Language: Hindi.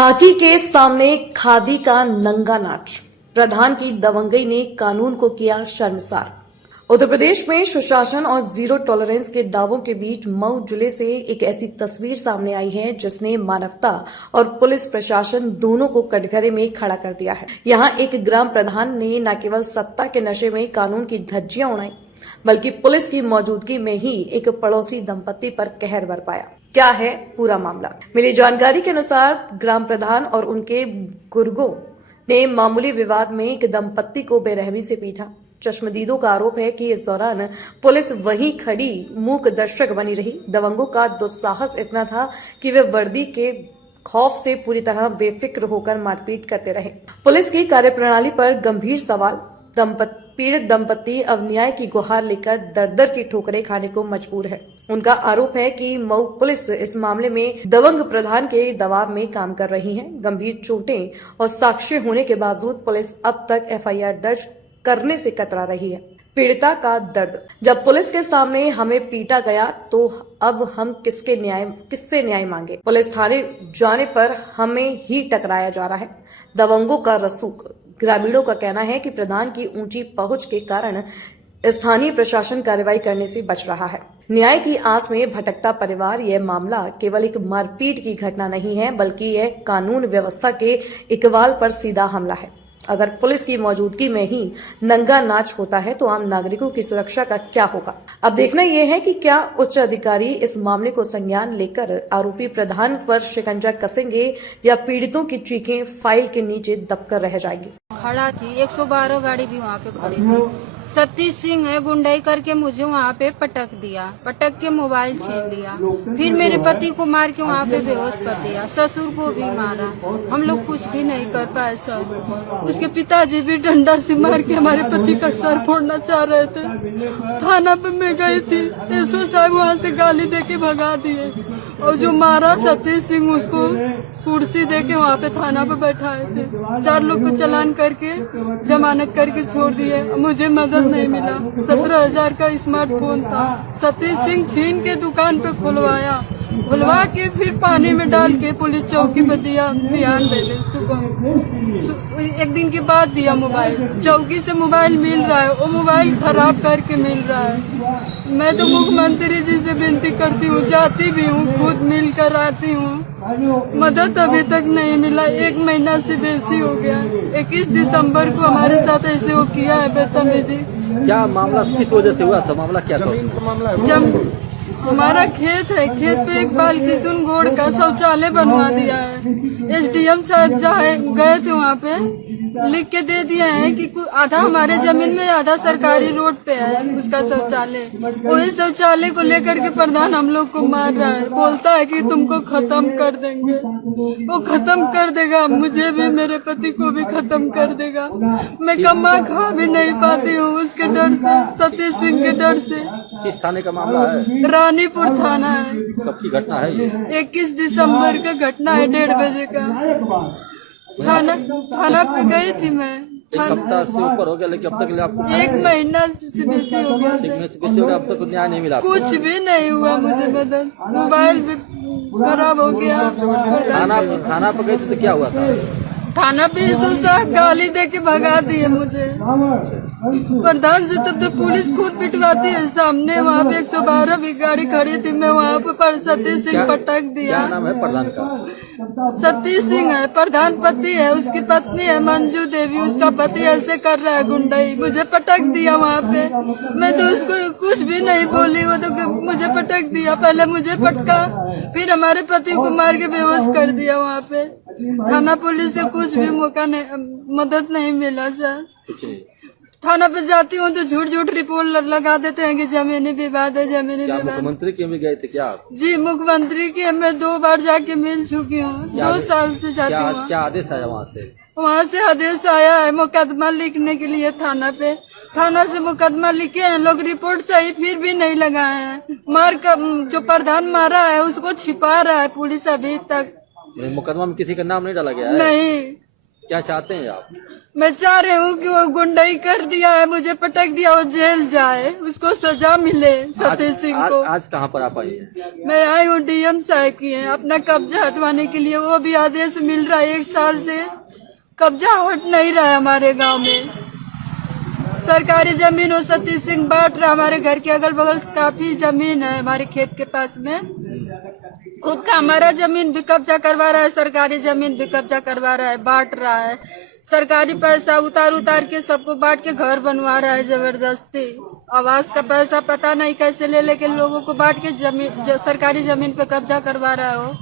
खाकी के सामने खादी का नंगा नाच, प्रधान की दबंगई ने कानून को किया शर्मसार। उत्तर प्रदेश में सुशासन और जीरो टॉलरेंस के दावों के बीच मऊ जिले से एक ऐसी तस्वीर सामने आई है जिसने मानवता और पुलिस प्रशासन दोनों को कटघरे में खड़ा कर दिया है। यहाँ एक ग्राम प्रधान ने न केवल सत्ता के नशे में कानून की धज्जियां उड़ाई, बल्कि पुलिस की मौजूदगी में ही एक पड़ोसी दंपति पर कहर बरपाया। क्या है पूरा मामला? मिली जानकारी के अनुसार ग्राम प्रधान और उनके गुर्गों ने मामूली विवाद में एक दंपत्ति को बेरहमी से पीटा। चश्मदीदों का आरोप है कि इस दौरान पुलिस वहीं खड़ी मूक दर्शक बनी रही। दबंगों का दुस्साहस इतना था कि वे वर्दी के खौफ से पूरी तरह बेफिक्र होकर मारपीट करते रहे। पुलिस की कार्यप्रणाली पर गंभीर सवाल। पीड़ित दंपत्ति अब न्याय की गुहार लेकर दर दर की ठोकरें खाने को मजबूर है। उनका आरोप है कि मऊ पुलिस इस मामले में दबंग प्रधान के दबाव में काम कर रही है। गंभीर चोटें और साक्ष्य होने के बावजूद पुलिस अब तक एफआईआर दर्ज करने से कतरा रही है। पीड़िता का दर्द, जब पुलिस के सामने हमें पीटा गया तो अब हम किससे न्याय मांगे? पुलिस थाने जाने पर हमें ही टकराया जा रहा है। दबंगों का रसूख। ग्रामीणों का कहना है कि प्रधान की ऊंची पहुंच के कारण स्थानीय प्रशासन कार्रवाई करने से बच रहा है। न्याय की आस में भटकता परिवार। यह मामला केवल एक मारपीट की घटना नहीं है, बल्कि यह कानून व्यवस्था के इकबाल पर सीधा हमला है। अगर पुलिस की मौजूदगी में ही नंगा नाच होता है तो आम नागरिकों की सुरक्षा का क्या होगा? अब देखना यह है कि क्या उच्च अधिकारी इस मामले को संज्ञान लेकर आरोपी प्रधान पर शिकंजा कसेंगे या पीड़ितों की चीखें फाइल के नीचे दबकर रह जाएगी। खड़ा थी 112 गाड़ी भी वहाँ पे खड़ी थी। सतीश सिंह है गुंडाई करके मुझे वहाँ पे पटक दिया, पटक के मोबाइल छीन लिया, फिर मेरे पति को मार के वहाँ पे बेहोश कर दिया, ससुर को भी मारा। हम लोग कुछ भी नहीं कर पाए सर। उसके पिताजी भी डंडा से मार के हमारे पति का सर फोड़ना चाह रहे थे। थाना पे मैं गई थी, एसओ साहब वहाँ से गाली दे के भगा दिए और जो मारा सतीश सिंह उसको कुर्सी दे के वहाँ पे थाना पे बैठाए थे। 4 लोग को चालान करके जमानत करके छोड़ दिए। मुझे मदद नहीं मिला। 17,000 का स्मार्टफोन था, सतीश सिंह छीन के दुकान पे खुलवा के फिर पानी में डाल के पुलिस चौकी पे दिया। बिहान पहले सुबह 1 दिन के बाद दिया मोबाइल। चौकी से मोबाइल मिल रहा है, वो मोबाइल खराब करके मिल रहा है। मैं तो मुख्यमंत्री जी से विनती करती हूँ, जाती भी हूँ, खुद मिल कर आती हूँ। मदद अभी तक नहीं मिला। 1 महीना से बेसी हो गया। 21 दिसंबर को हमारे साथ ऐसे वो किया है बदतमीजी। क्या मामला किस वजह से हुआ था? मामला क्या था? जब हमारा खेत है, खेत पे एक बालकिशुन गोड़ का शौचालय बनवा दिया है। एसडीएम साहब गए थे वहाँ पे, लिख के दे दिया है कि आधा हमारे जमीन में आधा सरकारी रोड पे है उसका शौचालय। वही शौचालय को लेकर के प्रधान हम लोग को मार रहा है। बोलता है कि तुमको खत्म कर देंगे। वो खत्म कर देगा, मुझे भी मेरे पति को भी खत्म कर देगा। मैं कमा खा भी नहीं पाती हूँ उसके डर से, सतीश सिंह के डर से। किस थाने का मामला है? रानीपुर थाना है। कब की घटना है ये? 21 दिसंबर का घटना है, 1:30 बजे का। थाना पे गई थी मैं। 1 हफ्ता से ऊपर हो गया, लेकिन अब तक आपको 1 महीना से बेसी हो गया। अब तक न्याय नहीं मिला? कुछ भी नहीं हुआ मुझे मदद। मोबाइल भी खराब हो गया। थाना पे गए थे तो क्या हुआ था? थाना पे साहब गाली दे के भगा दिए मुझे। प्रधान से तब तो पुलिस खुद पिटवाती है सामने। वहाँ पे 112 भी गाड़ी खड़ी थी। मैं वहाँ पे सतीश सिंह पटक दिया। क्या नाम है प्रधान का? सतीश सिंह है, प्रधान पति है। उसकी पत्नी है मंजू देवी, उसका पति ऐसे कर रहा है गुंडाई। मुझे पटक दिया वहाँ पे। मैं तो उसको कुछ भी नहीं बोली, वो तो मुझे पटक दिया। पहले मुझे पटका, फिर हमारे पति को मार के बेहोश कर दिया वहाँ पे। थाना पुलिस से कुछ भी मदद नहीं मिला सर। थाना पे जाती हूँ तो झूठ रिपोर्ट लगा देते हैं कि जमीनी विवाद है, जमीनी विवाद। मुख्यमंत्री के भी गए थे क्या आप? जी, मुख्यमंत्री के मैं 2 बार जाके मिल चुकी हूँ। 2 साल से जाती हूँ। क्या आदेश आया वहाँ से? वहाँ से आदेश आया है मुकदमा लिखने के लिए थाना पे। थाना से मुकदमा लिखे हैं लोग, रिपोर्ट सही फिर भी नहीं लगाए हैं। जो प्रधान मारा है उसको छिपा रहा है पुलिस अभी तक। मुकदमा में किसी का नाम नहीं डाला गया है? नहीं। क्या चाहते हैं आप? मैं चाह रही हूँ कि वो गुंडाई कर दिया है, मुझे पटक दिया, वो जेल जाए, उसको सजा मिले सतीश सिंह को। आज कहाँ पर आप आई है? मैं आई हूँ डीएम साहब की है अपना कब्जा हटवाने के लिए। वो भी आदेश मिल रहा है, 1 साल से कब्जा हट नहीं रहा है हमारे गांव में। सरकारी जमीन वो सतीश सिंह बांट रहा। हमारे घर के अगल बगल काफी जमीन है, हमारे खेत के पास में खुद का हमारा जमीन भी कब्जा करवा रहा है, सरकारी जमीन भी कब्जा करवा रहा है, बांट रहा है। सरकारी पैसा उतार के सबको बांट के घर बनवा रहा है जबरदस्ती। आवास का पैसा पता नहीं कैसे ले लेके लोगों को बांट के जमीन सरकारी जमीन पे कब्जा करवा रहा है वो।